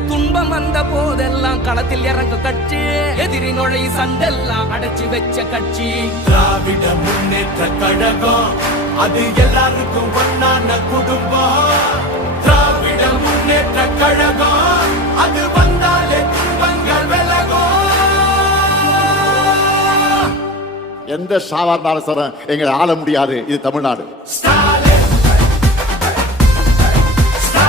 துன்பம் வந்த போதெல்லாம் களத்தில் இறங்க கட்சி, எதிரி நுழை சண்டெல்லாம் அடைச்சு வச்ச கட்சி. திராவிட முன்னேற்ற கழகம் அது எல்லாருக்கும் ஒன்னான குடும்பம். திராவிட முன்னேற்ற கழகம் அது வந்தாலே துன்பங்கள் விலகும். எந்த சாவார்ந்தாலும் எங்களை ஆள முடியாது. இது தமிழ்நாடு.